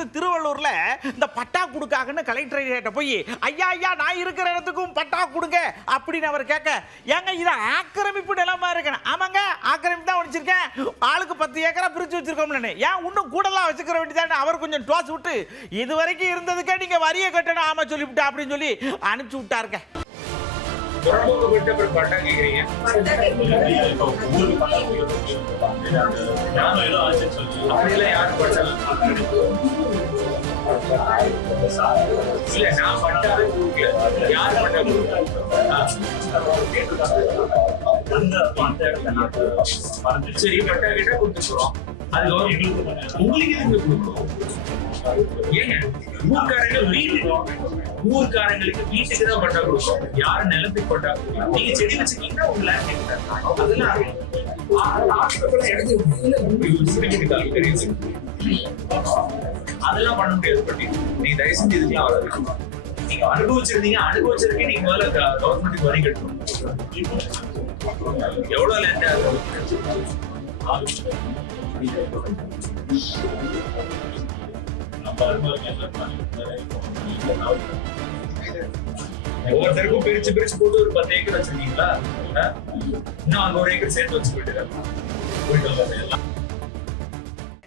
காலத்து திருவள்ளூர்ல இந்த பட்டா கொடுக்காகன்னு கலெக்டரேட்ட போய் ஐயா நான் இருக்கிற இடத்துக்கும் பட்டா கொடுங்க அப்படின்னு அவர் கேட்க, ஏங்க இது ஆக்கிரமிப்பு நிலமா இருக்கு. ஆமாங்க, ஆக்கிரமிப்பு தான் வச்சிருக்கேன், ஆளுக்கு 10 ஏக்கரா பிரிச்சு வச்சிருக்கோம்னு. ஏன் இன்னும் கூடலாம் வச்சுக்கிற வேண்டியதானே? அவர் கொஞ்சம் டோஸ் விட்டு இது வரைக்கும் இருந்ததுக்கே நீங்க வரிய கட்டணும் ஆமா சொல்லிவிட்டு அப்படின்னு சொல்லி அனுப்பிச்சு விட்டாருங்க. சரி, பட்டா கிட்ட கொடுத்துக்கிறோம். அது உங்களுக்கு ஏங்க ஊர்க்காரங்களுக்கு வீட்டுக்கு தான் பட்டா கொடுக்கும். யாரு நிலத்துக்கு பட்டா கொடுக்கும்? நீங்க செடி வச்சுக்கீங்கன்னா உங்க லேண்ட் அதெல்லாம் பண்ண முடியாது. பட்டி நீங்க தயவு செஞ்சு இதுக்கெல்லாம் வராது. நீங்க அனுபவிச்சிருக்கீங்க நீங்க முதல்ல கவர்மெண்ட்டுக்கு வரி கட்டணும். எவ்வளவு லேண்ட் ஒவ்வொருத்தருக்கும் பிரிச்சு போட்டு ஒரு 10 ஏக்கர் வச்சிருக்கீங்களா? இன்னும் அங்க 1 ஏக்கர் சேர்த்து வச்சு போயிட்டு